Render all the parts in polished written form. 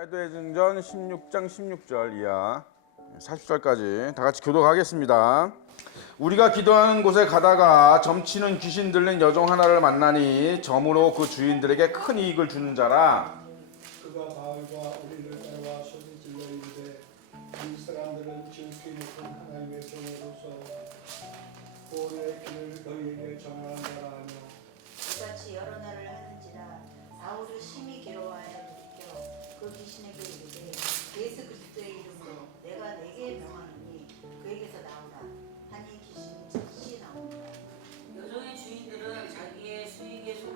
사도행전 16장 16절 이하 40절까지 다 같이 교독하겠습니다. 우리가 기도하는 곳에 가다가 점치는 귀신 들린 여종 하나를 만나니 점으로 그 주인들에게 큰 이익을 주는 자라. 그가 바울과 우리를 따라와 소리질러 이르되 이 사람들은 지극히 높은 하나님의 종으로서 구원의 길을 너희에게 전하는 자라 하며 이같이 여러 날을 하는지라 바울을 심히 괴로워하여 느껴 그 귀신에게 이르되 예수 그리스도의 이름으로 내가 내게 명하노니 그에게서 나오라 하니 귀신이 즉시 나옵니다. 여종의 주인들은 자기의 수익의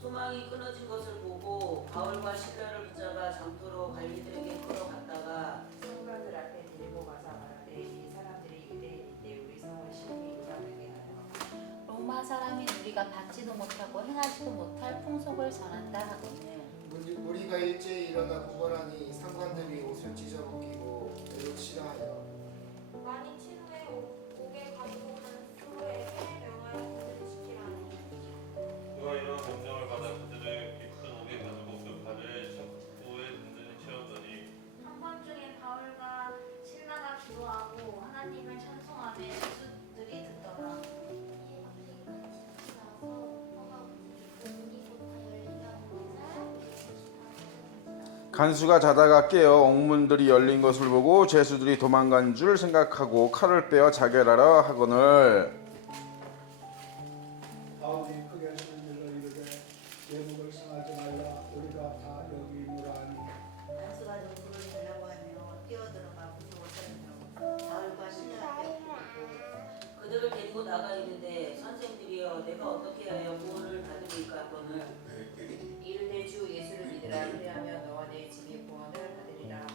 소망이 끊어진 것을 보고 바울과 시라를 붙잡아 장터로 관리들에게 끌어갔다가 성가들 앞에 데리고 가서 말하되 이 사람들이 유대인인데 우리 성을 심히 놀라게 하여 로마 사람인 우리가 받지도 못하고 행하지도 못할 풍속을 전한다 하거늘 우리가 일제히 일어나 구걸하니 상관들이 옷을 찢어벗기고 매우 싫어하여 많이 친후에 옥에 가지고 간수에게 명하여 그들을 지키라니 그가 이런 명령을 받아 그들을 깊은 옥에 가두고 그 발을 적부에 든든히 채웠더니 한밤중에 바울과 신라가 기도하고 하나님을 찬송하며 예수들이 듣더라. 간수가 자다가 깨어 옥문들이 열린 것을 보고 죄수들이 도망간 줄 생각하고 칼을 빼어 자결하려 하거늘 바울이 크게 소리질러 이르되 예목을 상하지 말라 우리가 다 여기 있노라 하니 간수가 농부를 달라고 하며 뛰어들어가 무속을 떨며 바울과 신라 앞에 엎드리고 그들을 데리고 나가 있는데 선생들이여 내가 어떻게 하여 구원을 받으리까 하거늘 이르되 주 예수를 믿으라 그리하며 너와 내 집이 구원을 받으리라 하고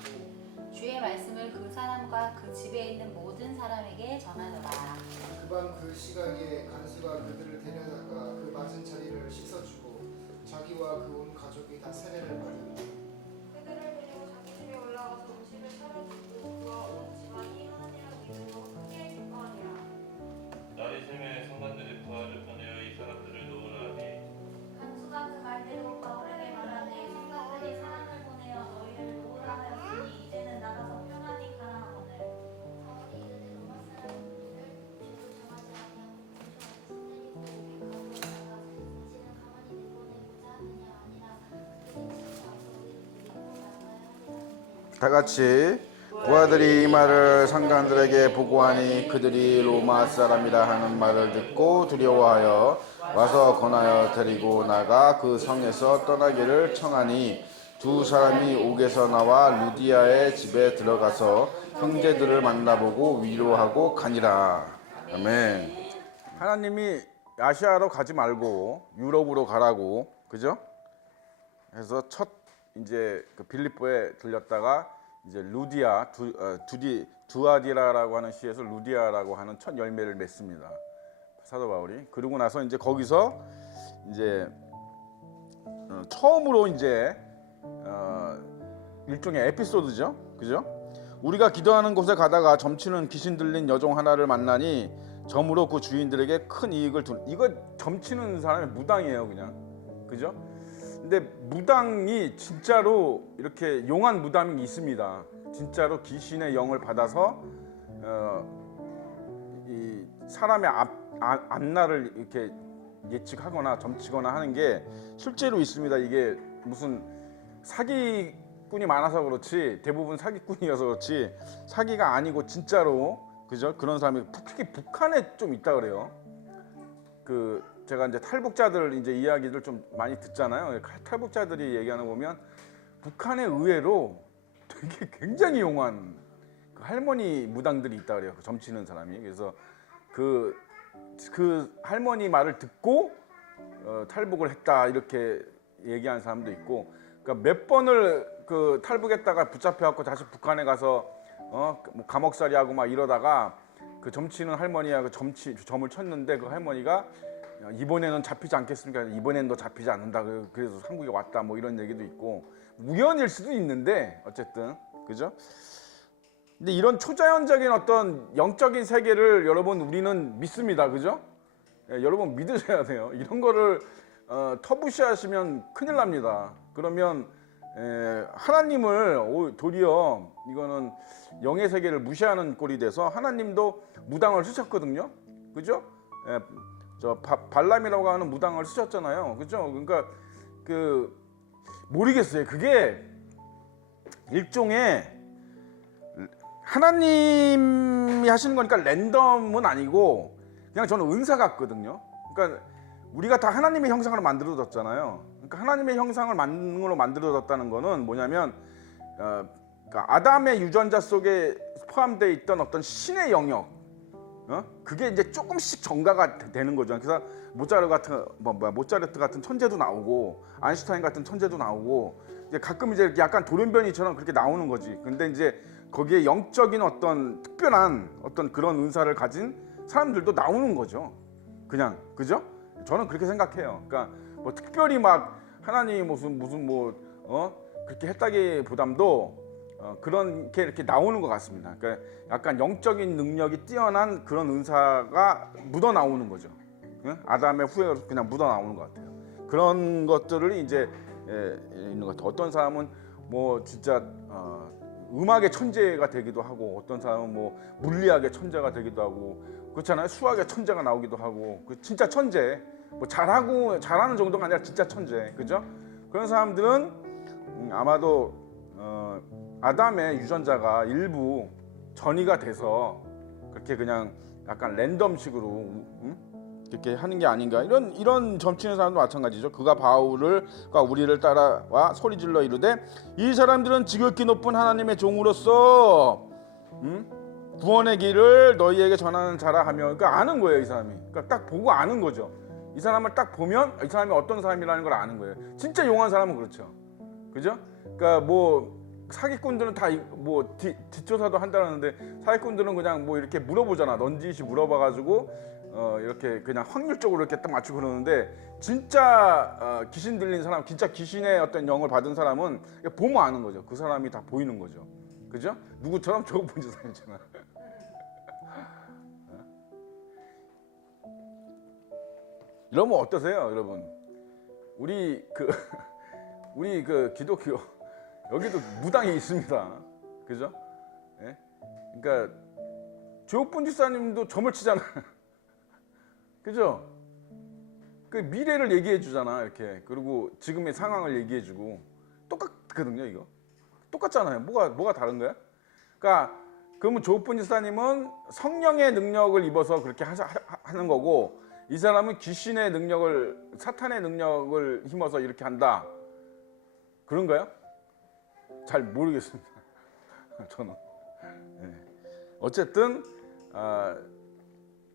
주의 말씀을 그 사람과 그 집에 있는 모든 사람에게 전하더라. 그밤 그 시각에 간수가 그들을 데려다가 그 맞은 자리를 씻어주고 자기와 그 온 가족이 다 세례를 받으니 그들을 데리고 자기 집에 올라가서 음식을 차려주고 그와 온 집안이 하나님을 믿음으로 크게 기뻐하니라. 날이 새매 성관들이 부하를 보내어 이 사람들을 놓으라 하니 간수가 그 말대로 바울에게 말하되 성도들이 사람을 보내어 너희를 놓으라 하였으니 이제는 나가서 편안히 가라 하거늘 바울이 이르되 로마 사람들을 죄로 정하지 아니하고 공정하게 승리를 거두어 다가 자신을 가만히 내보내고자 하느냐 아니라 그들이 진짜 앞으로 이르되 다 같이 부하들이 이 말을 상관들에게 보고하니 그들이 로마 사람이라 하는 말을 듣고 두려워하여 와서 권하여 데리고 나가 그 성에서 떠나기를 청하니 두 사람이 옥에서 나와 루디아의 집에 들어가서 형제들을 만나보고 위로하고 가니라. 아멘. 하나님이 아시아로 가지 말고 유럽으로 가라고, 그죠? 그래서 첫 이제 그 빌립보에 들렸다가 이제 루디아 두아디라라고 하는 시에서 루디아라고 하는 첫 열매를 맺습니다. 사도 바울이. 그러고 나서 이제 거기서 이제 처음으로 이제 일종의 에피소드죠, 그죠? 우리가 기도하는 곳에 가다가 점치는 귀신 들린 여종 하나를 만나니 점으로 그 주인들에게 큰 이익을 준. 이거 점치는 사람이 무당이에요, 그냥, 그죠? 근데 무당이 진짜로 이렇게 용한 무당이 있습니다. 진짜로 귀신의 영을 받아서 이 사람의 앞날을 이렇게 예측하거나 점치거나 하는 게 실제로 있습니다. 이게 무슨 사기꾼이 많아서 그렇지, 대부분 사기꾼이어서 그렇지 사기가 아니고 진짜로, 그죠? 그런 사람이 특히 북한에 좀 있다 그래요. 그 제가 이제 탈북자들 이제 이야기들 좀 많이 듣잖아요. 탈북자들이 얘기하는 거 보면 북한에 의외로 되게 굉장히 용한 그 할머니 무당들이 있다 그래요. 그 점치는 사람이. 그래서 그 할머니 말을 듣고 탈북을 했다 이렇게 얘기하는 사람도 있고, 그러니까 몇 번을 그 탈북했다가 붙잡혀갖고 다시 북한에 가서 뭐 감옥살이하고 막 이러다가 그 점치는 할머니가 그 점을 쳤는데 그 할머니가 이번에는 잡히지 않겠습니까? 이번엔 너 잡히지 않는다. 그래서 한국에 왔다. 뭐 이런 얘기도 있고, 우연일 수도 있는데 어쨌든, 그죠? 근데 이런 초자연적인 어떤 영적인 세계를 여러분 우리는 믿습니다, 그죠? 여러분 믿으셔야 돼요. 이런 거를 터부시하시면 큰일 납니다. 그러면 하나님을 도리어 이거는 영의 세계를 무시하는 꼴이 돼서 하나님도 무당을 쓰셨거든요. 그죠? 저 발람이라고 하는 무당을 쓰셨잖아요. 그죠? 그러니까 그 모르겠어요. 그게 일종의 하나님이 하시는 거니까 랜덤은 아니고 그냥 저는 은사 같거든요. 그러니까 우리가 다 하나님의 형상으로 만들어졌잖아요. 그러니까 하나님의 형상을 만들어졌다는 거는 뭐냐면 그러니까 아담의 유전자 속에 포함되어 있던 어떤 신의 영역, 그게 이제 조금씩 전가가 되는 거죠. 그래서 모차르트 같은 천재도 나오고 아인슈타인 같은 천재도 나오고 이제 가끔 이제 약간 돌연변이처럼 그렇게 나오는 거지. 근데 이제 거기에 영적인 어떤 특별한 어떤 그런 은사를 가진 사람들도 나오는 거죠. 그냥 그죠? 저는 그렇게 생각해요. 그러니까 뭐 특별히 막 하나님이 무슨 그렇게 했다기보담도 그런 게 이렇게 나오는 것 같습니다. 그러니까 약간 영적인 능력이 뛰어난 그런 은사가 묻어 나오는 거죠. 아담의 후예로 그냥 묻어 나오는 것 같아요. 그런 것들을 이제 있는 것 같아요. 어떤 사람은 뭐 진짜 음악의 천재가 되기도 하고, 어떤 사람은 뭐 물리학의 천재가 되기도 하고, 그렇잖아요. 수학의 천재가 나오기도 하고, 그 진짜 천재, 뭐 잘하는 정도가 아니라 진짜 천재, 그죠? 그런 사람들은 아마도 아담의 유전자가 일부 전이가 돼서 그렇게 그냥 약간 랜덤식으로 이렇게 하는 게 아닌가, 이런 점치는 사람도 마찬가지죠. 그가 바울과 우리를 따라와 소리질러 이르되 이 사람들은 지극히 높은 하나님의 종으로서 구원의 길을 너희에게 전하는 자라 하며, 그러니까 아는 거예요, 이 사람이. 그러니까 딱 보고 아는 거죠. 이 사람을 딱 보면 이 사람이 어떤 사람이라는 걸 아는 거예요. 진짜 용한 사람은 그렇죠, 그죠? 그러니까 뭐 사기꾼들은 다 뭐 뒷조사도 한다는데, 사기꾼들은 그냥 뭐 이렇게 물어보잖아. 넌지시 물어봐가지고 이렇게 그냥 확률적으로 이렇게 딱 맞추고 그러는데, 진짜 귀신 들린 사람, 진짜 귀신의 어떤 영을 받은 사람은 보면 아는 거죠. 그 사람이 다 보이는 거죠, 그죠? 누구처럼 저거 본지 사람이잖아. 이러면 어떠세요, 여러분? 우리 그 기독교 여기도 무당이 있습니다, 그죠? 예? 그러니까 조옥분 집사님도 점을 치잖아요. 그죠? 그 미래를 얘기해 주잖아, 이렇게. 그리고 지금의 상황을 얘기해 주고. 똑같거든요, 이거. 똑같잖아요. 뭐가 다른 거야? 그러니까 그러면 조옥분 집사님은 성령의 능력을 입어서 그렇게 하는 거고, 이 사람은 귀신의 능력을, 사탄의 능력을 힘어서 이렇게 한다, 그런가요? 잘 모르겠습니다. 저는. 네. 어쨌든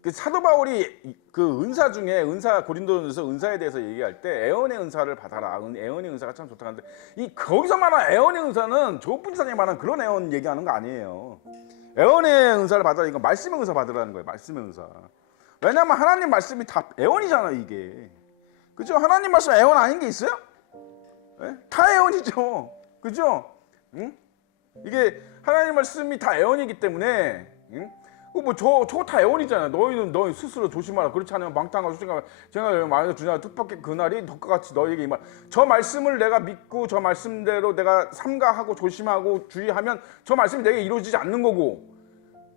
그 사도 바울이 그 은사 중에 고린도전서 은사에 대해서 얘기할 때 애언의 은사를 받아라, 애언의 은사가 참 좋다 하는데, 거기서 말하는 애언의 은사는 조옥분 집사님이 말하는 그런 애언 얘기하는 거 아니에요. 애언의 은사를 받아라, 이건 말씀의 은사 받으라는 거예요. 말씀의 은사. 왜냐하면 하나님 말씀이 다 애언이잖아요, 이게. 그죠? 하나님 말씀 애언 아닌 게 있어요? 네? 다 애언이죠, 그죠? 응? 이게 하나님 말씀이 다 애언이기 때문에, 응? 뭐 저거 다 애언이잖아요. 너희 스스로 조심하라. 그렇지 않으면 망탕하고 수생하면 제가 만약에 주냐 뜻밖의 그날이 덕과 같이 너에게 임할. 저 말씀을 내가 믿고 저 말씀대로 내가 삼가하고 조심하고 주의하면 저 말씀이 내게 이루어지지 않는 거고,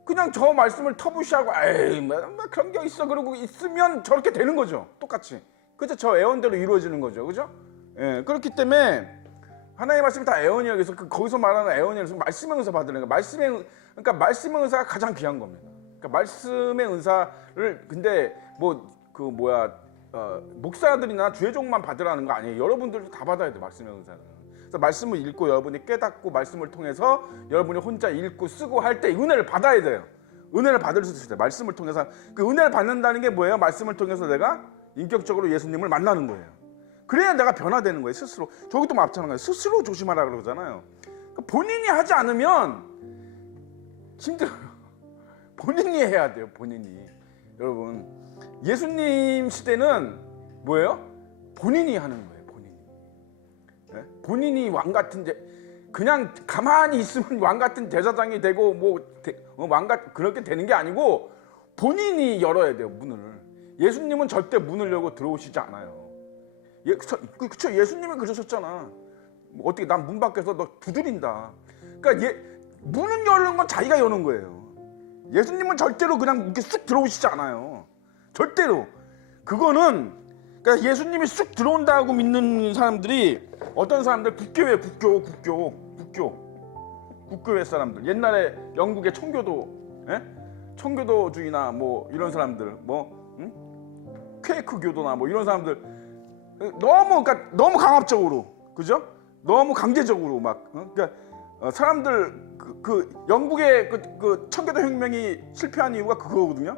그냥 저 말씀을 터부시하고 에이 뭐 그런 게 있어 그러고 있으면 저렇게 되는 거죠, 똑같이. 그죠? 저 애언대로 이루어지는 거죠, 그죠? 예, 그렇기 때문에 하나님의 말씀이 다 애언이야. 그래서 거기서 말하는 애언이라서 말씀의 은사 받으는 거예요. 그러니까 말씀의 은사가 가장 귀한 겁니다. 그러니까 말씀의 은사를, 근데 목사들이나 주의종만 받으라는 거 아니에요. 여러분들도 다 받아야 돼요, 말씀의 은사는. 그래서 말씀을 읽고 여러분이 깨닫고 말씀을 통해서 여러분이 혼자 읽고 쓰고 할 때 은혜를 받아야 돼요. 은혜를 받을 수 있어요. 말씀을 통해서. 그 은혜를 받는다는 게 뭐예요? 말씀을 통해서 내가 인격적으로 예수님을 만나는 거예요. 그래야 내가 변화되는 거예요, 스스로. 저기도 마찬가지예요. 스스로 조심하라 그러잖아요. 그러니까 본인이 하지 않으면 힘들어요. 본인이 해야 돼요, 본인이. 여러분, 예수님 시대는 뭐예요? 본인이 하는 거예요, 본인이. 네? 본인이 왕 같은 그냥 가만히 있으면 왕 같은 대사장이 되고 그렇게 되는 게 아니고 본인이 열어야 돼요, 문을. 예수님은 절대 문을 열고 들어오시지 않아요. 그쵸, 예수님이 그러셨잖아. 어떻게 난 문 밖에서 너 두드린다. 그러니까 문은 열는 건 자기가 여는 거예요. 예수님은 절대로 그냥 이렇게 쑥 들어오시지 않아요. 절대로. 그거는 그러니까 예수님이 쑥 들어온다고 믿는 사람들이 어떤 사람들 국교회 국교회 사람들 옛날에 영국의 청교도 청교도주의나 뭐 이런 사람들 퀘이크교도나 뭐 이런 사람들 너무 강압적으로 그죠? 너무 강제적으로 막 그러니까 사람들 그 영국의 그 청교도 혁명이 실패한 이유가 그거거든요.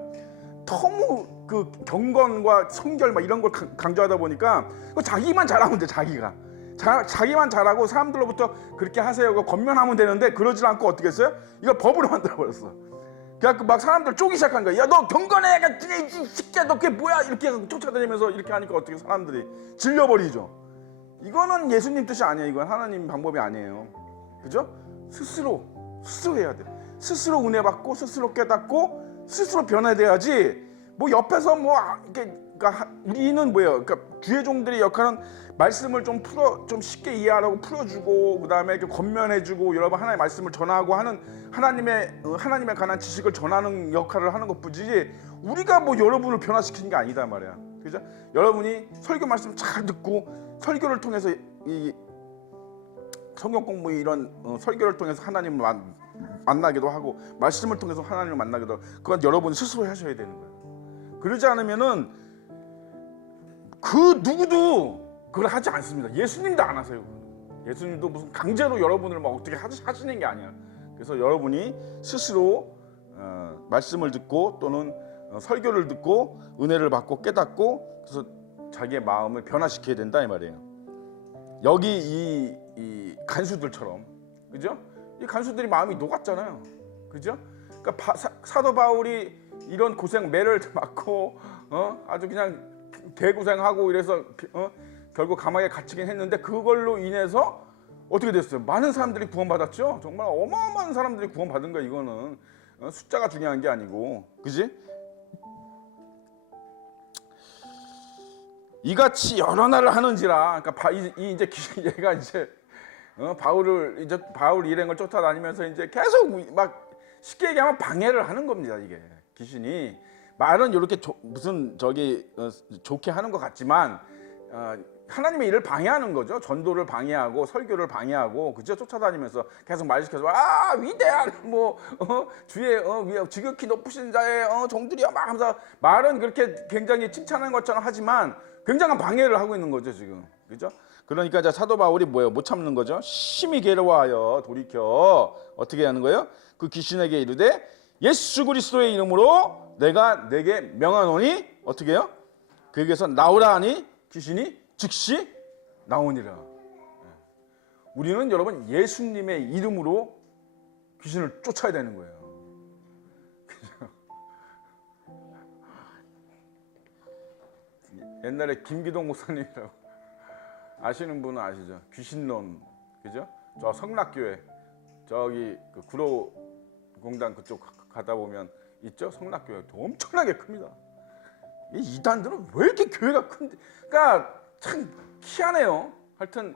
너무 그 경건과 성결 막 이런 걸 강조하다 보니까 자기만 잘하면 돼. 자기만 잘하고 사람들로부터 그렇게 하세요 권면하면 되는데 그러질 않고 어떻게 했어요? 이걸 법으로 만들어 버렸어. 그래갖고 막 사람들 쪼기 시작한 거야. 야 너 경건해, 이 새끼야 너 그게 뭐야 이렇게 쫓아다니면서 이렇게 하니까 어떻게 사람들이 질려버리죠. 이거는 예수님 뜻이 아니에요. 이건 하나님 방법이 아니에요. 그죠? 스스로 해야 돼. 스스로 은혜 받고 스스로 깨닫고 스스로 변화돼야지. 뭐 옆에서 뭐 이렇게 그러니까 우리는 뭐예요? 그러니까 주의 종들의 역할은 말씀을 좀 쉽게 이해하라고 풀어주고 그다음에 이렇게 권면해주고 여러분 하나님의 말씀을 전하고 하는 하나님에 관한 지식을 전하는 역할을 하는 것뿐이지 우리가 뭐 여러분을 변화시키는 게 아니다 말이야. 그죠? 여러분이 설교 말씀 잘 듣고 설교를 통해서 이 성경 공부 이런 설교를 통해서 하나님을 만나기도 하고 말씀을 통해서 하나님을 만나기도 하고 그건 여러분이 스스로 하셔야 되는 거예요. 그러지 않으면은 그 누구도 그걸 하지 않습니다. 예수님도 안 하세요. 예수님도 무슨 강제로 여러분을 막 어떻게 하시는 게 아니야. 그래서 여러분이 스스로 말씀을 듣고 또는 설교를 듣고 은혜를 받고 깨닫고 그래서 자기의 마음을 변화시켜야 된다 이 말이에요. 여기 이 간수들처럼 그죠? 이 간수들이 마음이 녹았잖아요. 그죠? 그러니까 사도 바울이 이런 고생 매를 맞고 아주 그냥 개고생하고 이래서 결국 감옥에 갇히긴 했는데 그걸로 인해서 어떻게 됐어요? 많은 사람들이 구원받았죠. 정말 어마어마한 사람들이 구원받은 거야. 이거는 숫자가 중요한 게 아니고, 그지? 이같이 여러 날을 하는지라, 그러니까 이제 얘가 이제 바울 일행을 쫓아다니면서 이제 계속 막 쉽게 얘기하면 방해를 하는 겁니다. 이게 귀신이 말은 이렇게 무슨 좋게 하는 것 같지만 하나님의 일을 방해하는 거죠. 전도를 방해하고 설교를 방해하고 그저 쫓아다니면서 계속 말시켜서 위대한 주의 지극히 높으신 자의 종들이여 막 하면서 말은 그렇게 굉장히 칭찬하는 것처럼 하지만 굉장한 방해를 하고 있는 거죠 지금. 그죠? 그러니까 이제 사도 바울이 못 참는 거죠. 심히 괴로워하여 돌이켜 어떻게 하는 거예요? 그 귀신에게 이르되 예수 그리스도의 이름으로 내가 내게 명하노니 어떻게 해요? 그에게서 나오라 하니 귀신이 즉시 나오니라. 우리는 여러분 예수님의 이름으로 귀신을 쫓아야 되는 거예요. 옛날에 김기동 목사님이라고 아시는 분은 아시죠? 귀신론, 그죠? 저 성락교회 저기 그 구로공단 그쪽 가다 보면 있죠? 성락교회 엄청나게 큽니다. 이 이단들은 왜 이렇게 교회가 큰데? 그러니까 참 희한해요. 하여튼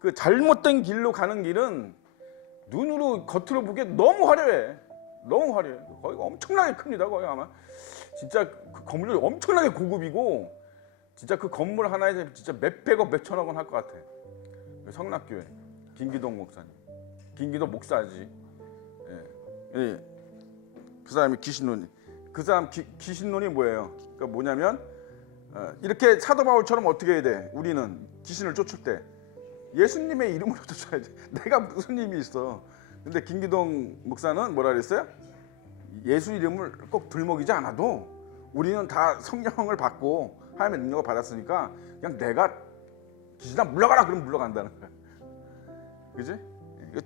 그 잘못된 길로 가는 길은 눈으로 겉으로 보기에 너무 화려해. 너무 화려해. 거기가 엄청나게 큽니다. 거기 아마 진짜 그 건물이 엄청나게 고급이고 진짜 그 건물 하나에 진짜 몇백억 몇천억 원 할 것 같아. 성락교회 김기동 목사님, 김기동 목사지. 예. 그 사람이 귀신론. 그 사람 귀신론이 뭐예요? 그러니까 뭐냐면 이렇게 사도 바울처럼 어떻게 해야 돼? 우리는 귀신을 쫓을 때 예수님의 이름으로 쫓아야지. 내가 무슨 힘이 있어? 근데 김기동 목사는 뭐라 그랬어요? 예수 이름을 꼭 들먹이지 않아도 우리는 다 성령을 받고 하나님의 능력을 받았으니까 그냥 내가 귀신아 물러가라 그러면 물러간다는 거야. 그지?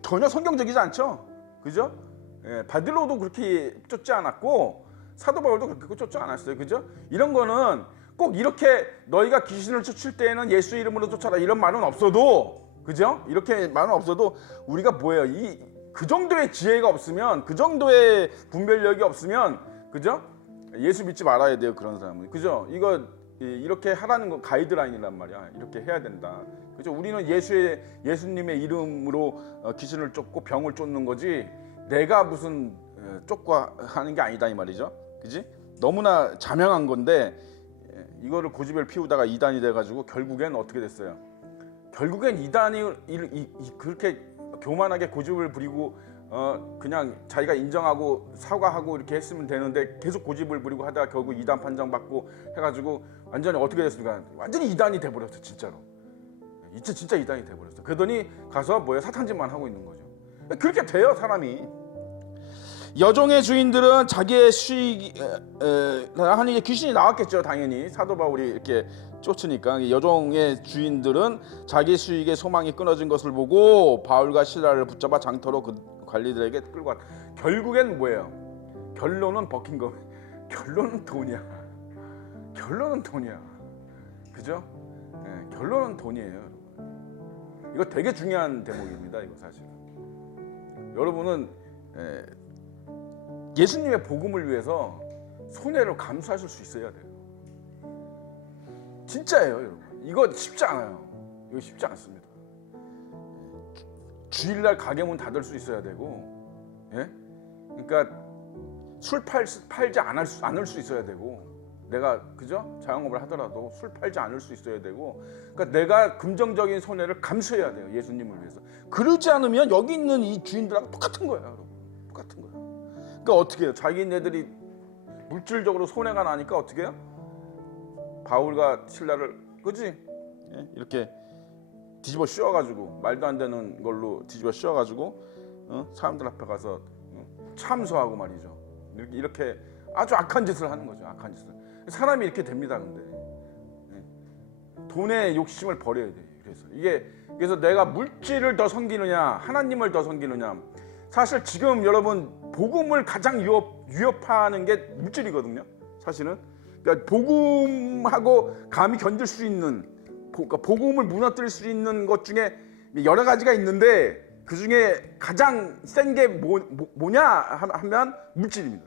전혀 성경적이지 않죠? 그죠? 예, 바딜로도 그렇게 쫓지 않았고 사도 바울도 그렇게 쫓지 않았어요. 그죠? 이런 거는 꼭 이렇게 너희가 귀신을 쫓을 때에는 예수 이름으로 쫓아라 이런 말은 없어도, 그죠? 이렇게 말은 없어도 우리가 뭐예요? 그 정도의 지혜가 없으면, 그 정도의 분별력이 없으면, 그죠? 예수 믿지 말아야 돼요. 그런 사람은. 그죠? 이거 이렇게 하라는 거 가이드라인이란 말이야. 이렇게 해야 된다. 그죠? 우리는 예수님의 이름으로 귀신을 쫓고 병을 쫓는 거지 내가 무슨 쫓고 하는 게 아니다 이 말이죠. 그지? 너무나 자명한 건데 이거를 고집을 피우다가 이단이 돼가지고 결국엔 어떻게 됐어요? 결국엔 이단이 그렇게 교만하게 고집을 부리고 그냥 자기가 인정하고 사과하고 이렇게 했으면 되는데 계속 고집을 부리고 하다가 결국 이단 판정받고 해가지고 완전히 어떻게 됐습니까? 완전히 이단이 돼버렸어 진짜로. 진짜 이단이 돼버렸어. 그러더니 가서 뭐야 사탄짓만 하고 있는 거죠. 그렇게 돼요 사람이. 여종의 주인들은 자기의 수익 하는 귀신이 나왔겠죠 당연히. 사도 바울이 이렇게 쫓으니까 여종의 주인들은 자기 수익의 소망이 끊어진 것을 보고 바울과 실라를 붙잡아 장터로 그 관리들에게 끌고 왔다. 결국엔 뭐예요? 결론은 버킹엄. 결론은 돈이야. 결론은 돈이야. 그죠? 결론은 돈이에요. 이거 되게 중요한 대목입니다. 이거 사실. 여러분은 예수님의 복음을 위해서 손해를 감수하실 수 있어야 돼요. 진짜예요, 여러분. 이거 쉽지 않아요. 이거 쉽지 않습니다. 주일날 가게문 닫을 수 있어야 되고, 예? 그러니까 술 팔지 않을 수 있어야 되고, 내가 그죠? 자영업을 하더라도 술 팔지 않을 수 있어야 되고, 그러니까 내가 금전적인 손해를 감수해야 돼요, 예수님을 위해서. 그러지 않으면 여기 있는 이 주인들하고 똑같은 거예요, 여러분. 똑같은 거예요. 그러니까 어떻게 해요? 자기네들이 물질적으로 손해가 나니까 어떻게 해요? 바울과 실라를 그지? 예? 이렇게 뒤집어 씌워가지고 말도 안 되는 걸로 뒤집어 씌워가지고 사람들 앞에 가서 참소하고 말이죠. 이렇게 아주 악한 짓을 하는 거죠. 악한 짓을. 사람이 이렇게 됩니다. 근데 돈의 욕심을 버려야 돼요. 그래서 내가 물질을 더 섬기느냐 하나님을 더 섬기느냐. 사실 지금 여러분 복음을 가장 위협하는 게 물질이거든요. 사실은 그러니까 복음하고 감히 견딜 수 있는 그러니까 복음을 무너뜨릴 수 있는 것 중에 여러 가지가 있는데 그 중에 가장 센 게 뭐냐 하면 물질입니다.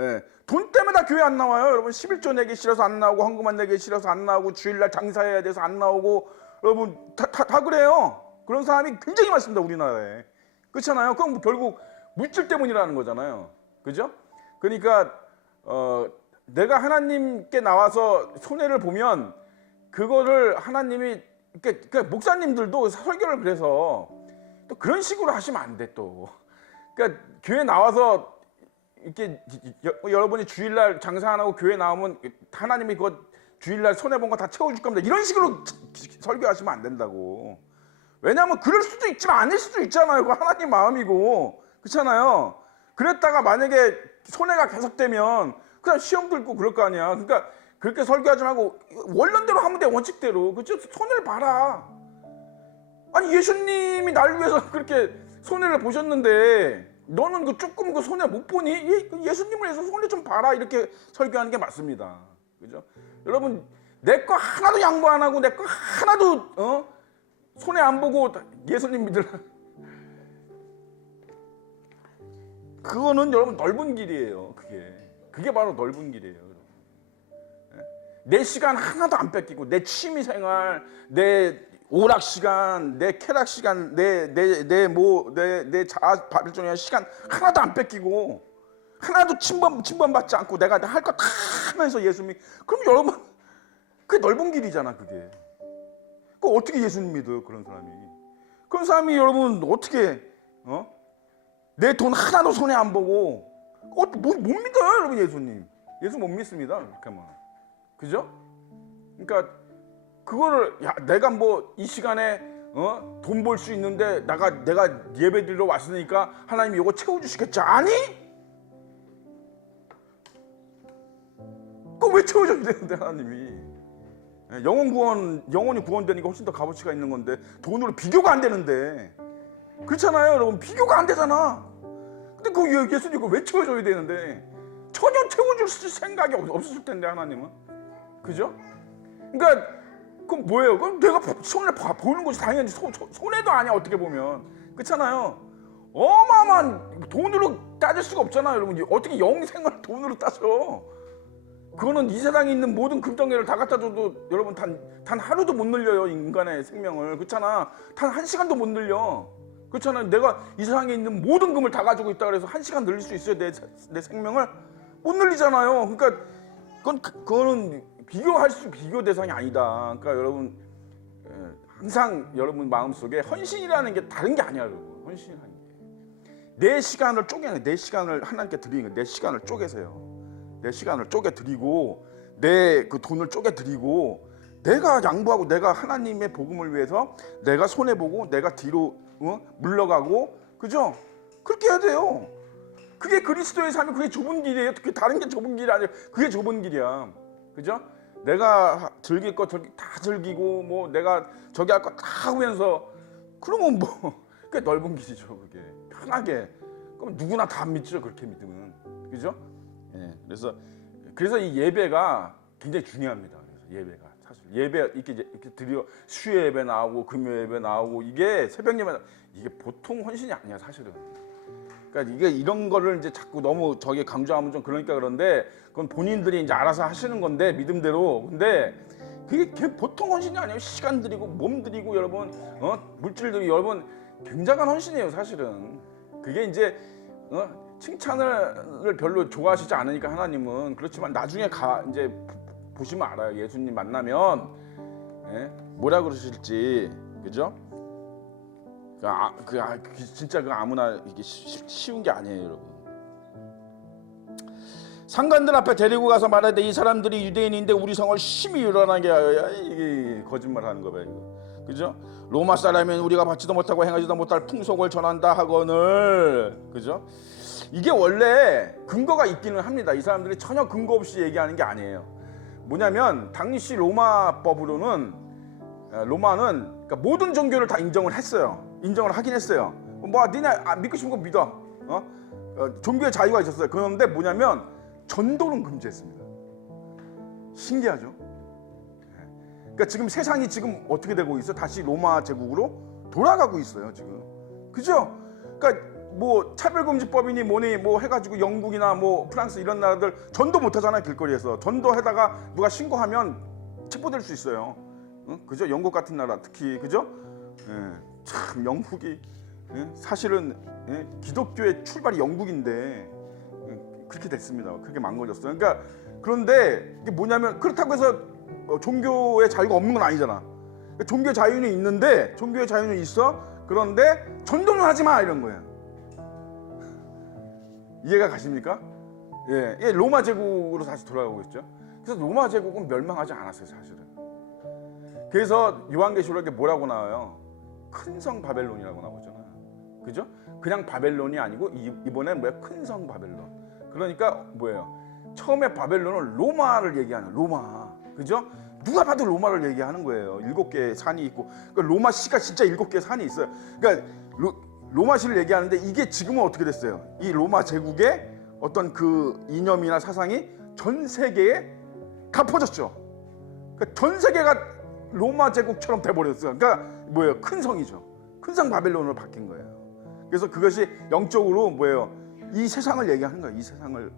예, 돈 때문에 다 교회 안 나와요. 여러분 11조 내기 싫어서 안 나오고 헌금만 내기 싫어서 안 나오고 주일날 장사해야 돼서 안 나오고 여러분 다 그래요. 그런 사람이 굉장히 많습니다. 우리나라에. 그렇잖아요. 그럼 결국 물질 때문이라는 거잖아요. 그죠? 그러니까 내가 하나님께 나와서 손해를 보면 그거를 하나님이 그러니까 목사님들도 설교를 그래서 또 그런 식으로 하시면 안 돼 또. 그러니까 교회 나와서 이렇게 여러분이 주일날 장사 안 하고 교회 나오면 하나님이 그거 주일날 손해 본 거 다 채워줄 겁니다. 이런 식으로 설교하시면 안 된다고. 왜냐하면 그럴 수도 있지만 아닐 수도 있잖아요. 그거 하나님 마음이고 그렇잖아요. 그랬다가 만약에 손해가 계속되면 그냥 시험 들고 그럴 거 아니야. 그러니까 그렇게 설교하지 말고 원론대로 하면 돼. 원칙대로. 그렇죠? 손해를 봐라. 아니 예수님이 날 위해서 그렇게 손해를 보셨는데 너는 그 조금 그 손해 못 보니? 예수님을 위해서 손해 좀 봐라. 이렇게 설교하는 게 맞습니다. 그죠? 여러분 내 거 하나도 양보 안 하고 내 거 하나도 손해 안 보고 예수님 믿으라. 그거는 여러분 넓은 길이에요. 그게 바로 넓은 길이에요. 내 시간 하나도 안 뺏기고 내 취미 생활, 내 오락 시간, 내 쾌락 시간, 내 자아 발전의 시간 하나도 안 뺏기고 하나도 침범받지 않고 내가 할 거 다 하면서 예수 믿. 그럼 여러분 그게 넓은 길이잖아 그게. 그 어떻게 예수님 믿어요 그런 사람이? 그런 사람이 여러분 어떻게 내 돈 하나도 손해 안 보고 못 믿어요 여러분 예수님. 예수 못 믿습니다 그렇게 하면. 그죠? 그러니까 그거를 내가 뭐 이 시간에 돈 벌 수 있는데 내가 예배 드리러 왔으니까 하나님이 이거 채워주시겠지? 아니? 그거 왜 채워줘야 되는데 하나님이? 영혼이 구원되니까 훨씬 더 값어치가 있는 건데 돈으로 비교가 안 되는데 그렇잖아요 여러분. 비교가 안 되잖아. 근데 그 예수님 그거 왜 채워줘야 되는데 전혀 채워줄 생각이 없었을 텐데 하나님은. 그죠? 그러니까 그럼 뭐예요? 그럼 내가 손해 보는 것이 당연히 손해도 아니야 어떻게 보면. 그렇잖아요. 어마어마한 돈으로 따질 수가 없잖아요 여러분. 어떻게 영생을 돈으로 따져? 그거는 이 세상에 있는 모든 금덩이를 다 갖다 줘도 여러분 단 하루도 못 늘려요. 인간의 생명을. 그렇잖아. 단 1시간도 못 늘려. 그렇잖아. 내가 이 세상에 있는 모든 금을 다 가지고 있다 그래서 1시간 늘릴 수 있어요. 내 생명을? 못 늘리잖아요. 그러니까 그거는 비교 대상이 아니다. 그러니까 여러분 항상 여러분 마음속에 헌신이라는 게 다른 게 아니야. 여러분. 헌신이라는 게 내 시간을 쪼개는, 내 시간을 하나님께 드리는 거예요. 내 시간을 쪼개세요. 내 시간을 쪼개 드리고 내 그 돈을 쪼개 드리고 내가 양보하고 내가 하나님의 복음을 위해서 내가 손해 보고 내가 뒤로 물러가고 그죠? 그렇게 해야 돼요. 그게 그리스도의 삶이 그게 좁은 길이에요. 그게 다른 게 좁은 길이 아니에요. 그게 좁은 길이야. 그죠? 내가 즐길 거 다 즐기고 뭐 내가 저기 할 거 다 하면서 그러면 뭐 그게 넓은 길이죠. 그게 편하게 그럼 누구나 다 믿죠. 그렇게 믿으면 그죠? 예, 그래서 이 예배가 굉장히 중요합니다. 그래서 예배가 사실 예배 이렇게 드려 수요 예배 나오고 금요 예배 나오고 이게 새벽 예배 이게 보통 헌신이 아니야 사실은. 그러니까 이게 이런 거를 이제 자꾸 너무 저기 강조하면 좀 그러니까 그런데 그건 본인들이 이제 알아서 하시는 건데 믿음대로. 근데 그게 보통 헌신이 아니에요. 시간 들이고 몸 들이고 여러분 물질 들이고 여러분 굉장한 헌신이에요 사실은. 그게 이제 칭찬을 별로 좋아하시지 않으니까 하나님은. 그렇지만 나중에 이제 보시면 알아요. 예수님 만나면 뭐라 그러실지 그죠? 진짜 그 아무나 이게 쉬운 게 아니에요, 여러분. 상관들 앞에 데리고 가서 말하되 이 사람들이 유대인인데 우리 성을 심히 유란하게 하여 이게 거짓말하는 거 봐요, 이거. 그죠? 로마 사람은 우리가 받지도 못하고 행하지도 못할 풍속을 전한다 하거늘 그죠? 이게 원래 근거가 있기는 합니다. 이 사람들이 전혀 근거 없이 얘기하는 게 아니에요. 뭐냐면 당시 로마법으로는 로마는 그러니까 모든 종교를 다 인정을 했어요. 인정을 하긴 했어요. 뭐 니네 믿고 싶은 거 믿어. 종교의 자유가 있었어요. 그런데 뭐냐면 전도는 금지했습니다. 신기하죠? 그러니까 지금 세상이 지금 어떻게 되고 있어? 다시 로마 제국으로 돌아가고 있어요 지금. 그죠? 그러니까 뭐 차별금지법이니 뭐니 뭐 해가지고 영국이나 뭐 프랑스 이런 나라들 전도 못하잖아요. 길거리에서 전도하다가 누가 신고하면 체포될 수 있어요. 그죠? 영국 같은 나라 특히 그죠? 참 영국이 사실은 기독교의 출발이 영국인데 그렇게 됐습니다. 그렇게 망가졌어요. 그러니까 그런데 이게 뭐냐면 그렇다고 해서 종교의 자유가 없는 건 아니잖아. 종교 자유는 있는데 종교의 자유는 있어. 그런데 전도는 하지 마 이런 거예요. 이해가 가십니까? 예, 로마 제국으로 다시 돌아가고 있죠. 그래서 로마 제국은 멸망하지 않았어요, 사실은. 그래서 요한계시록에 뭐라고 나와요? 큰 성 바벨론이라고 나오잖아요. 그죠? 그냥 바벨론이 아니고 이번엔 뭐야? 큰 성 바벨론. 그러니까 뭐예요? 처음에 바벨론은 로마를 얘기하는 로마. 그죠? 누가 봐도 로마를 얘기하는 거예요. 7개의 산이 있고 그러니까 로마시가 진짜 7개의 산이 있어요. 그러니까 로마시를 얘기하는데 이게 지금은 어떻게 됐어요? 이 로마 제국의 어떤 그 이념이나 사상이 전 세계에 다 퍼졌죠. 그러니까 전 세계가 로마 제국처럼 돼버렸어요. 그러니까 뭐예요? 큰 성이죠. 큰 성 바벨론으로 바뀐 거예요. 그래서 그것이 영적으로 뭐예요? 이 세상을 얘기하는 거예요. 이 세상을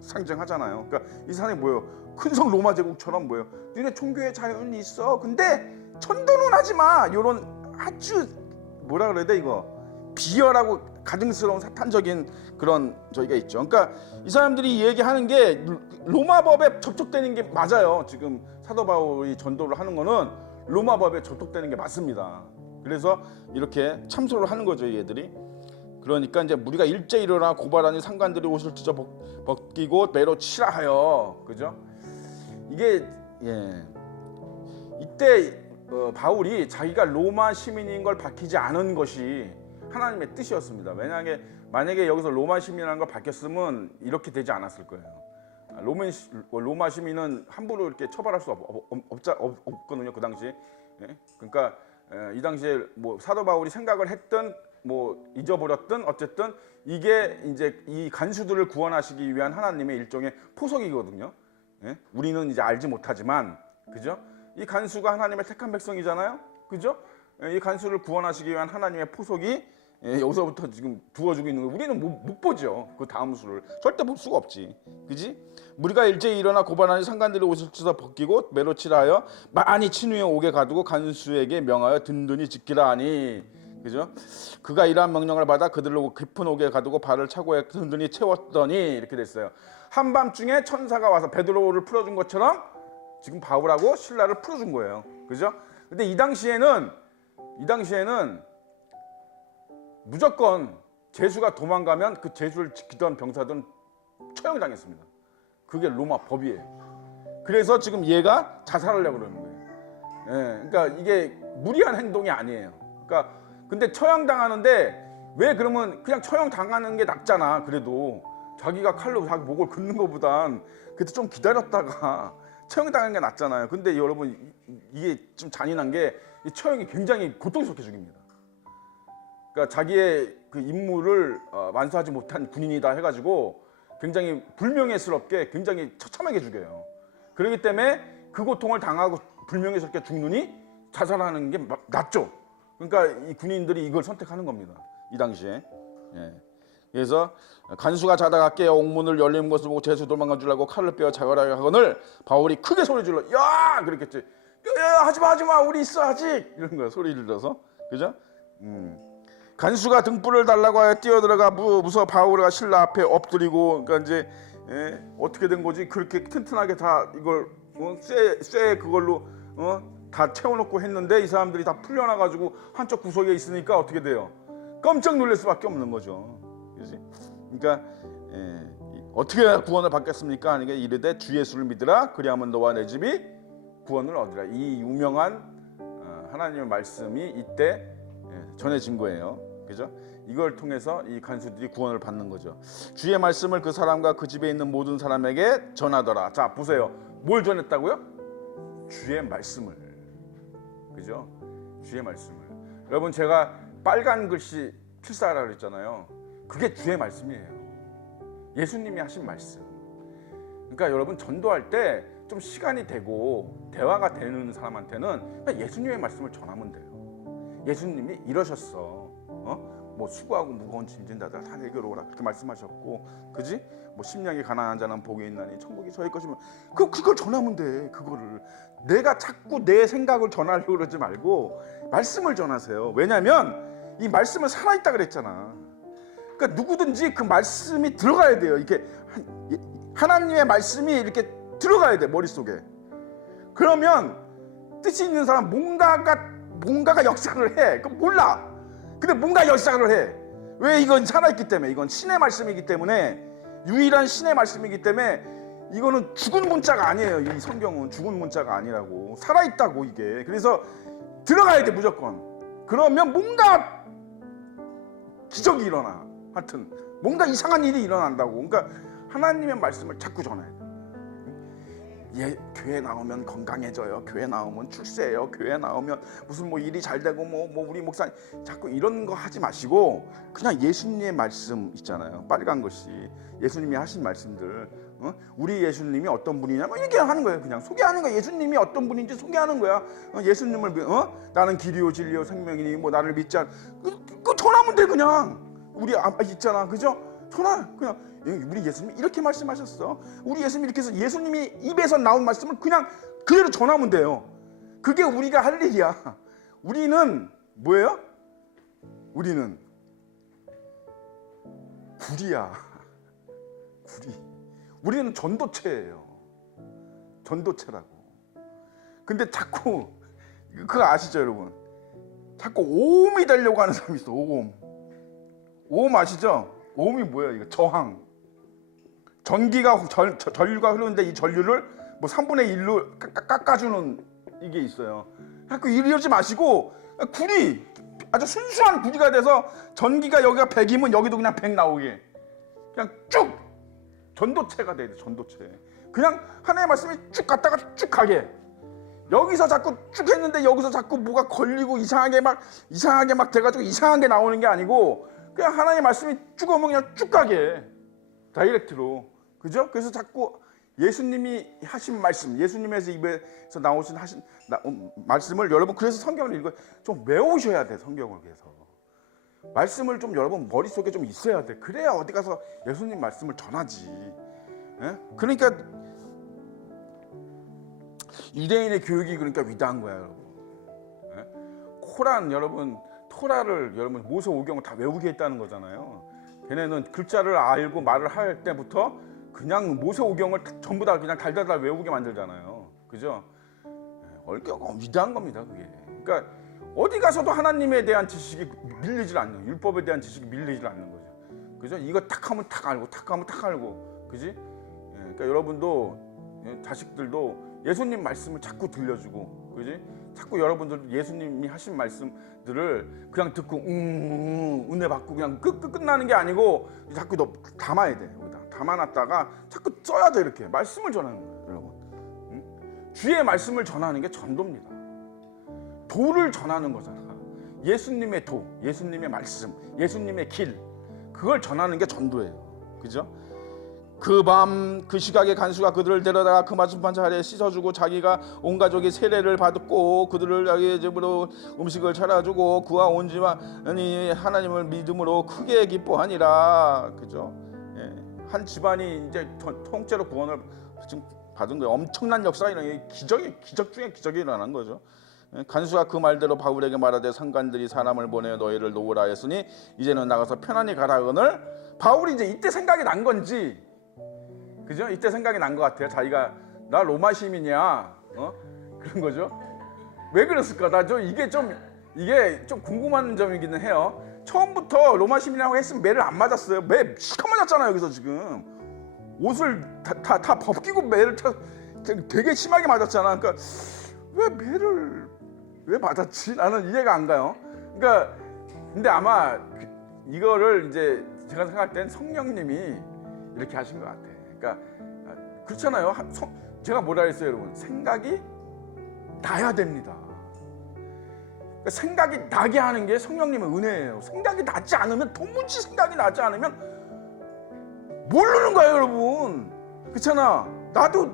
상징하잖아요. 그러니까 이 세상이 뭐예요? 큰 성 로마 제국처럼 뭐예요? 너네 종교의 자유는 있어. 근데 전도는 하지 마. 이런 아주 뭐라 그래야 돼 이거? 비열하고 가증스러운 사탄적인 그런 저희가 있죠. 그러니까 이 사람들이 얘기하는 게 로마법에 접촉되는 게 맞아요. 지금 사도 바울이 전도를 하는 거는 로마법에 접촉되는 게 맞습니다. 그래서 이렇게 참소를 하는 거죠, 얘들이. 그러니까 이제 우리가 일제 일어나 고발하니 상관들이 옷을 찢어 벗기고 매로 치라 하여, 그죠? 이게 이때 바울이 자기가 로마 시민인 걸 밝히지 않은 것이 하나님의 뜻이었습니다. 만약에 여기서 로마 시민이라는 걸 밝혔으면 이렇게 되지 않았을 거예요. 로마 시민은 함부로 이렇게 처벌할 수 없거든요. 그 당시. 그러니까 이 당시에 뭐 사도 바울이 생각을 했든 뭐 잊어버렸든 어쨌든 이게 이제 이 간수들을 구원하시기 위한 하나님의 일종의 포석이거든요. 우리는 이제 알지 못하지만 그죠? 이 간수가 하나님의 택한 백성이잖아요. 그죠? 이 간수를 구원하시기 위한 하나님의 포석이 여기서부터 지금 부어주고 있는 거 우리는 못 보죠. 그 다음 수를 절대 볼 수가 없지. 그지? 무리가 일제히 일어나 고발하니 상관들이 옷을 찢어 벗기고 매로치라 하여 많이 친후에 오게 가두고 간수에게 명하여 든든히 지키라 하니, 그죠? 그가 이러한 명령을 받아 그들로 깊은 옥에 가두고 발을 차고에 든든히 채웠더니 이렇게 됐어요. 한밤중에 천사가 와서 베드로를 풀어준 것처럼 지금 바울하고 실라를 풀어준 거예요. 그죠? 근데 이 당시에는 무조건 제수가 도망가면 그 제수를 지키던 병사들은 처형당했습니다. 그게 로마 법이에요. 그래서 지금 얘가 자살하려고 그러는 거예요. 그러니까 이게 무리한 행동이 아니에요. 그러니까 근데 처형당하는데 왜 그러면 그냥 처형당하는 게 낫잖아. 그래도 자기가 칼로 자기 목을 긋는 것보단 그래도 좀 기다렸다가 처형당하는 게 낫잖아요. 근데 여러분 이게 좀 잔인한 게 이 처형이 굉장히 고통스럽게 죽입니다. 그러니까 자기의 그 임무를 완수하지 못한 군인이다 해가지고 굉장히 불명예스럽게 굉장히 처참하게 죽여요. 그렇기 때문에 그 고통을 당하고 불명예스럽게 죽느니 자살하는 게 낫죠. 그러니까 이 군인들이 이걸 선택하는 겁니다. 이 당시에. 그래서 간수가 자다가 깨어 옥문을 열리는 것을 보고 제수 도망간 줄 알고 칼을 빼어 자결하게 하거늘 바울이 크게 소리 질러 야! 그랬겠지. 야, 하지마 우리 있어 아직 이런 거야. 소리를 들어서. 그죠? 간수가 등불을 달라고 하여 뛰어들어가 무서워 바울과 신라 앞에 엎드리고, 그러니까 이제 어떻게 된 거지? 그렇게 튼튼하게 다 이걸 쇠 그걸로 다 채워놓고 했는데 이 사람들이 다 풀려나가지고 한쪽 구석에 있으니까 어떻게 돼요? 깜짝 놀랄 수밖에 없는 거죠. 그렇지? 그러니까 어떻게 구원을 받겠습니까? 하니까 이르되 주 예수를 믿으라 그리하면 너와 내 집이 구원을 얻으라. 이 유명한 하나님의 말씀이 이때 전해진 거예요. 그죠? 이걸 통해서 이 간수들이 구원을 받는 거죠. 주의 말씀을 그 사람과 그 집에 있는 모든 사람에게 전하더라. 자, 보세요. 뭘 전했다고요? 주의 말씀을. 그죠? 주의 말씀을. 여러분 제가 빨간 글씨 필사하라 그랬잖아요. 그게 주의 말씀이에요. 예수님이 하신 말씀. 그러니까 여러분 전도할 때 좀 시간이 되고 대화가 되는 사람한테는 그냥 예수님의 말씀을 전하면 돼요. 예수님이 이러셨어. 뭐 수고하고 무거운 짐진 자들 다 내게로 오라 그렇게 말씀하셨고, 그지? 뭐 심령이 가난한 자는 복이 있나니 천국이 저희 것이면 그걸 전하면 돼. 그거를 내가 자꾸 내 생각을 전하려고 그러지 말고 말씀을 전하세요. 왜냐하면 이 말씀은 살아있다 그랬잖아. 그러니까 누구든지 그 말씀이 들어가야 돼요. 이렇게 하나님의 말씀이 이렇게 들어가야 돼 머릿속에. 그러면 뜻이 있는 사람 뭔가가 역사를 해. 그럼 몰라. 근데 뭔가 역사를 해. 왜? 이건 살아있기 때문에. 이건 신의 말씀이기 때문에, 유일한 신의 말씀이기 때문에 이거는 죽은 문자가 아니에요. 이 성경은 죽은 문자가 아니라고. 살아있다고 이게. 그래서 들어가야 돼 무조건. 그러면 뭔가 기적이 일어나. 하여튼 뭔가 이상한 일이 일어난다고. 그러니까 하나님의 말씀을 자꾸 전해야 돼. 교회 나오면 건강해져요. 교회 나오면 출세해요. 교회 나오면 무슨 뭐 일이 잘 되고 뭐 우리 목사님 자꾸 이런 거 하지 마시고 그냥 예수님의 말씀 있잖아요. 빨간 것이 예수님이 하신 말씀들. 우리 예수님이 어떤 분이냐면 이렇게 하는 거예요. 그냥 소개하는 거야. 예수님이 어떤 분인지 소개하는 거야. 예수님을 나는 길이요 진리요 생명이니 뭐 나를 믿지 않. 그거 전하면 돼 그냥. 우리 있잖아, 그죠? 전화 그냥. 우리 예수님이 이렇게 말씀하셨어. 우리 예수님이 이렇게 해서 예수님이 입에서 나온 말씀을 그냥 그대로 전하면 돼요. 그게 우리가 할 일이야. 우리는 뭐예요? 우리는 구리야. 구리. 우리는 전도체예요. 전도체라고. 근데 자꾸 그거 아시죠 여러분? 자꾸 오음이 되려고 하는 사람이 있어. 오음. 오음 아시죠? 오음이 뭐예요? 이거 저항. 전기가 전류가 흐르는데 이 전류를 뭐 3분의 1로 깎아주는 이게 있어요. 자꾸 이러지 마시고 구리, 아주 순수한 구리가 돼서 전기가 여기가 100이면 여기도 그냥 100 나오게 그냥 쭉 전도체가 돼야 돼. 전도체. 그냥 하나님의 말씀이 쭉 갔다가 쭉 가게. 여기서 자꾸 쭉 했는데 여기서 자꾸 뭐가 걸리고 이상하게 막 돼가지고 이상한 게 나오는 게 아니고 그냥 하나님의 말씀이 쭉 오면 그냥 쭉 가게. 다이렉트로. 그죠? 그래서 자꾸 예수님이 하신 말씀, 예수님에서 입에서 나오신 말씀을 여러분 그래서 성경을 읽어 좀 외우셔야 돼. 성경을. 그래서 말씀을 좀 여러분 머릿속에 좀 있어야 돼. 그래야 어디 가서 예수님 말씀을 전하지. 예? 그러니까 유대인의 교육이 그러니까 위대한 거야, 여러분. 예? 코란 여러분 토라를 여러분 모세오경을 다 외우게 했다는 거잖아요. 걔네는 글자를 알고 말을 할 때부터 그냥 모세오경을 전부 다 그냥 달달달 외우게 만들잖아요. 그죠? 얼격 위대한 겁니다, 그게. 그러니까 어디 가서도 하나님에 대한 지식이 밀리질 않는, 율법에 대한 지식이 밀리질 않는 거죠. 그죠? 이거 탁 하면 탁 알고, 탁 하면 탁 알고, 그지? 그러니까 여러분도 자식들도 예수님 말씀을 자꾸 들려주고, 그지? 자꾸 여러분들 예수님이 하신 말씀들을 그냥 듣고 은혜 받고 그냥 끝나는 게 아니고 자꾸 너 담아야 돼. 여기다 담아놨다가 자꾸 써야 돼. 이렇게 말씀을 전하는 거예요, 여러분. 응? 주의 말씀을 전하는 게 전도입니다. 도를 전하는 거잖아. 예수님의 도, 예수님의 말씀, 예수님의 길, 그걸 전하는 게 전도예요. 그죠? 그 밤 그 시각에 간수가 그들을 데려다가 그 맞은편 자리에 씻어주고 자기가 온 가족이 세례를 받고 그들을 자기의 집으로 음식을 차려주고 그와 온 집안이 하나님을 믿음으로 크게 기뻐하니라. 그죠? 예. 한 집안이 이제 통째로 구원을 지금 받은 거예요. 엄청난 역사, 이런 기적 중에 기적이 일어난 거죠. 간수가 그 말대로 바울에게 말하되 상관들이 사람을 보내어 너희를 놓으라 했으니 이제는 나가서 편안히 가라거늘. 바울이 이제 이때 생각이 난 건지, 그죠? 이때 생각이 난 것 같아요. 자기가 나 로마 시민이야, 그런 거죠. 왜 그랬을까? 이게 좀 궁금한 점이기는 해요. 처음부터 로마 시민이라고 했으면 매를 안 맞았어요. 매 시커 맞았잖아요. 여기서 지금 옷을 다 벗기고 매를 되게 심하게 맞았잖아. 그러니까 왜 매를 왜 맞았지? 나는 이해가 안 가요. 그러니까 근데 아마 이거를 이제 제가 생각할 땐 성령님이 이렇게 하신 것 같아. 그러니까 그렇잖아요. 제가 뭐라 했어요, 여러분? 생각이 나야 됩니다. 그러니까 생각이 나게 하는 게 성령님의 은혜예요. 생각이 나지 않으면, 도무지 생각이 나지 않으면 모르는 거예요, 여러분. 그렇잖아. 나도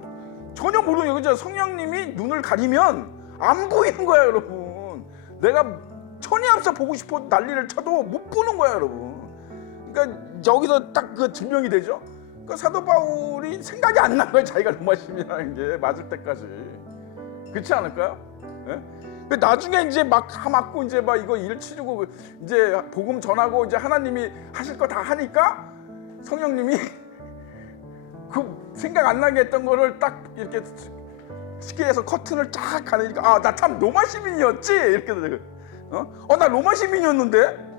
전혀 모르는, 그죠? 성령님이 눈을 가리면 안 보이는 거야, 여러분. 내가 천이 앞서 보고 싶어 난리를 쳐도 못 보는 거야, 여러분. 그러니까 여기서 딱 그 증명이 되죠. 그 사도 바울이 생각이 안 난 거예요. 자기가 로마 시민이라는 게 맞을 때까지. 그렇지 않을까요? 예? 나중에 이제 막 다 맞고 이제 막 이거 일 치르고 이제 복음 전하고 이제 하나님이 하실 거 다 하니까 성령님이 그 생각 안 나게 했던 거를 딱 이렇게 쉽게 해서 커튼을 쫙 가니까 아, 나 참 로마 시민이었지? 이렇게 되고 나 로마 시민이었는데?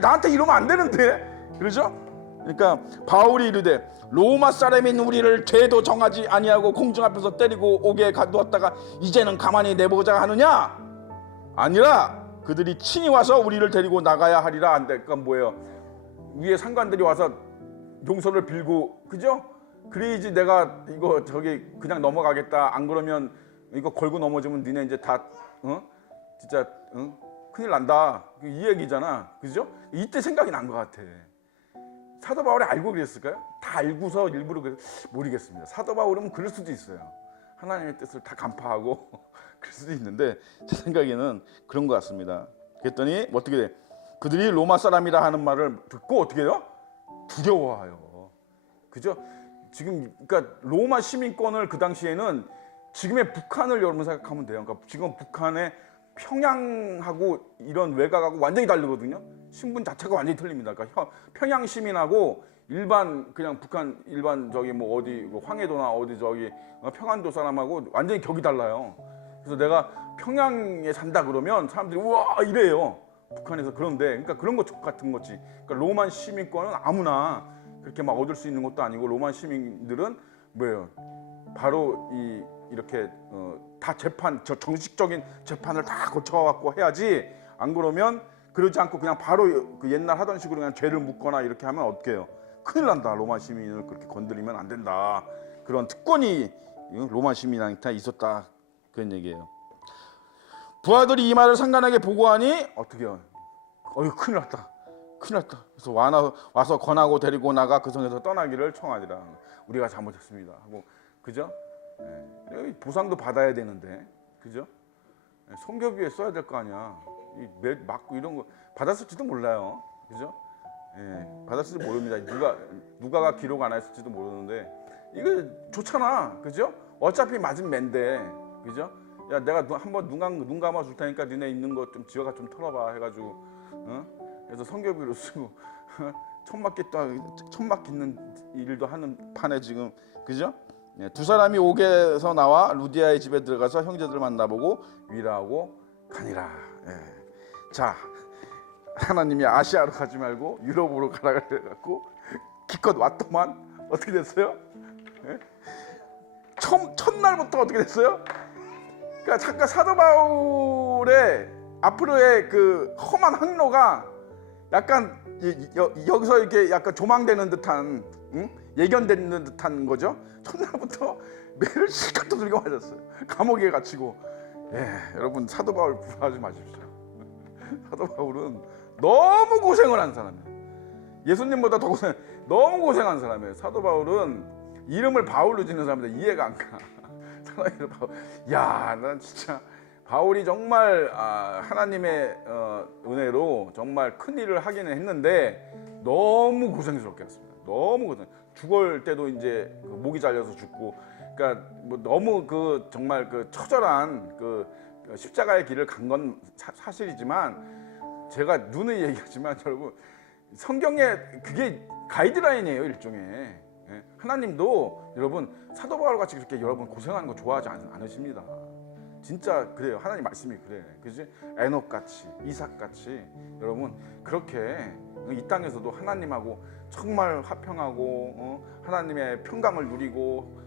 나한테 이러면 안 되는데? 그러죠? 그러니까 바울이 이르되 로마 사람인 우리를 죄도 정하지 아니하고 공중 앞에서 때리고 오게 가두었다가 이제는 가만히 내보자 하느냐? 아니라 그들이 친히 와서 우리를 데리고 나가야 하리라. 안 돼. 그러니까 뭐예요? 위에 상관들이 와서 용서를 빌고, 그죠? 그래야지 내가 이거 그냥 넘어가겠다. 안 그러면 이거 걸고 넘어지면 니네 이제 다 진짜 큰일 난다. 이 얘기잖아. 그죠? 이때 생각이 난 것 같아. 사도 바울이 알고 그랬을까요? 다 알고서 일부러 모르겠습니다. 사도 바울은 그럴 수도 있어요. 하나님의 뜻을 다 간파하고 그럴 수도 있는데 제 생각에는 그런 것 같습니다. 그랬더니 어떻게 돼? 그들이 로마 사람이라 하는 말을 듣고 어떻게 해요? 두려워해요. 그죠? 지금 그러니까 로마 시민권을 그 당시에는 지금의 북한을 여러분 생각하면 돼요. 그러니까 지금 북한의 평양하고 이런 외곽하고 완전히 다르거든요. 신분 자체가 완전히 틀립니다. 그러니까 평양 시민하고 일반 그냥 북한 일반 뭐 어디 황해도나 어디 평안도 사람하고 완전히 격이 달라요. 그래서 내가 평양에 산다 그러면 사람들이 우와 이래요. 북한에서. 그런데 그러니까 그런 것 같은 거지. 그러니까 로마 시민권은 아무나 그렇게 막 얻을 수 있는 것도 아니고 로마 시민들은 뭐예요? 바로 이렇게 다 정식적인 재판을 다 거쳐갖고 해야지. 안 그러면 그러지 않고 그냥 바로 그 옛날 하던 식으로 그냥 죄를 묻거나 이렇게 하면 어떻게 해요? 큰일 난다. 로마 시민을 그렇게 건드리면 안 된다. 그런 특권이 로마 시민한테 있었다. 그런 얘기예요. 부하들이 이 말을 상관에게 보고하니 어떻게 해요? 큰일 났다. 큰일 났다. 그래서 와서 권하고 데리고 나가 그 성에서 떠나기를 청하니라. 우리가 잘못했습니다 하고. 그죠? 보상도 받아야 되는데, 그죠? 성교비에 써야 될 거 아니야. 맞고 이런 거 받았을지도 몰라요. 그죠? 예, 받았을지도 모릅니다. 누가가 기록 안 했을지도 모르는데 이거 좋잖아. 그죠? 어차피 맞은 맨데. 그죠? 야, 내가 한번 눈 감아 줄 테니까 니네 있는 거 좀 지어가 좀 털어봐 해가지고, 그래서 성교비로 쓰고 천막 깃는 일도 하는 판에 지금, 그죠? 예, 두 사람이 옥에서 나와 루디아의 집에 들어가서 형제들을 만나보고 위로하고 가니라. 예. 자, 하나님이 아시아로 가지 말고 유럽으로 가라 그래갖고 기껏 왔더만 어떻게 됐어요? 예? 첫날부터 어떻게 됐어요? 그러니까 잠깐 사도 바울의 앞으로의 그 험한 항로가 약간 여기서 이렇게 약간 조망되는 듯한, 예견되는 듯한 거죠. 첫날부터 매를 실컷 두들겨 맞았어요. 감옥에 갇히고. 예, 여러분 사도 바울 부러워하지 마십시오. 사도 바울은 너무 고생을 한 사람이에요. 예수님보다 더 너무 고생한 사람이에요. 사도 바울은 이름을 바울로 짓는 사람들 이해가 안 가. 야, 난 진짜 바울이 정말 하나님의 은혜로 정말 큰 일을 하기는 했는데 너무 고생스럽게 했습니다. 너무 고생. 죽을 때도 이제 목이 잘려서 죽고, 그러니까 뭐 너무 그 정말 그 처절한 그 십자가의 길을 간 건 사실이지만 제가 누누이 얘기하지만 여러분 성경에 그게 가이드라인이에요, 일종의. 예? 하나님도 여러분 사도 바울 같이 그렇게 여러분 고생하는 거 좋아하지 않으십니다. 진짜 그래요. 하나님 말씀이 그래. 그지? 에녹 같이, 이삭 같이 여러분 그렇게 이 땅에서도 하나님하고 정말 화평하고 하나님의 평강을 누리고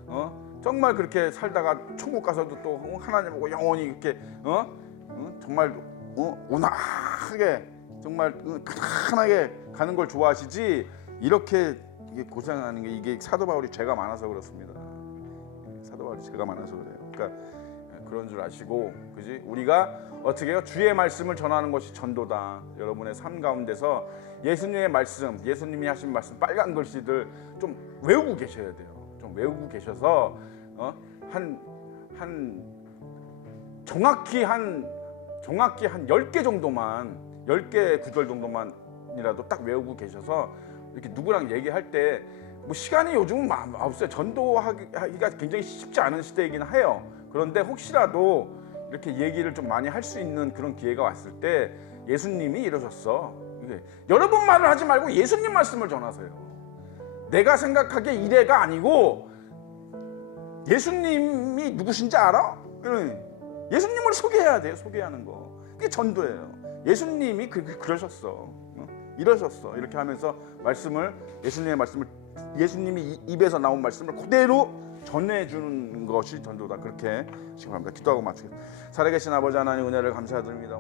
정말 그렇게 살다가 천국 가서도 또 하나님하고 영원히 이렇게 정말 온화하게 정말 편안하게 가는 걸 좋아하시지 이렇게 고생하는 게 이게 사도 바울이 죄가 많아서 그렇습니다. 사도 바울이 죄가 많아서 그래요. 그러니까 그런 줄 아시고, 그지? 우리가 어떻게 해요? 주의 말씀을 전하는 것이 전도다. 여러분의 삶 가운데서 예수님의 말씀, 예수님이 하신 말씀 빨간 글씨들 좀 외우고 계셔야 돼요. 좀 외우고 계셔서 정확히 한 10개 정도만 10개 구절 정도만이라도 딱 외우고 계셔서 이렇게 누구랑 얘기할 때 뭐 시간이 요즘은 없어요. 전도하기가 굉장히 쉽지 않은 시대이긴 해요. 그런데 혹시라도 이렇게 얘기를 좀 많이 할 수 있는 그런 기회가 왔을 때 예수님이 이러셨어. 여러분 말을 하지 말고 예수님 말씀을 전하세요. 내가 생각하기에 이래가 아니고 예수님이 누구신지 알아? 예수님을 소개해야 돼요. 소개하는 거. 그게 전도예요. 예수님이 그러셨어. 이러셨어. 이렇게 하면서 예수님이 입에서 나온 말씀을 그대로 전해주는 것이 전도다. 그렇게 시작합니다. 기도하고 마치겠습니다. 살아계신 아버지 하나님 은혜를 감사드립니다.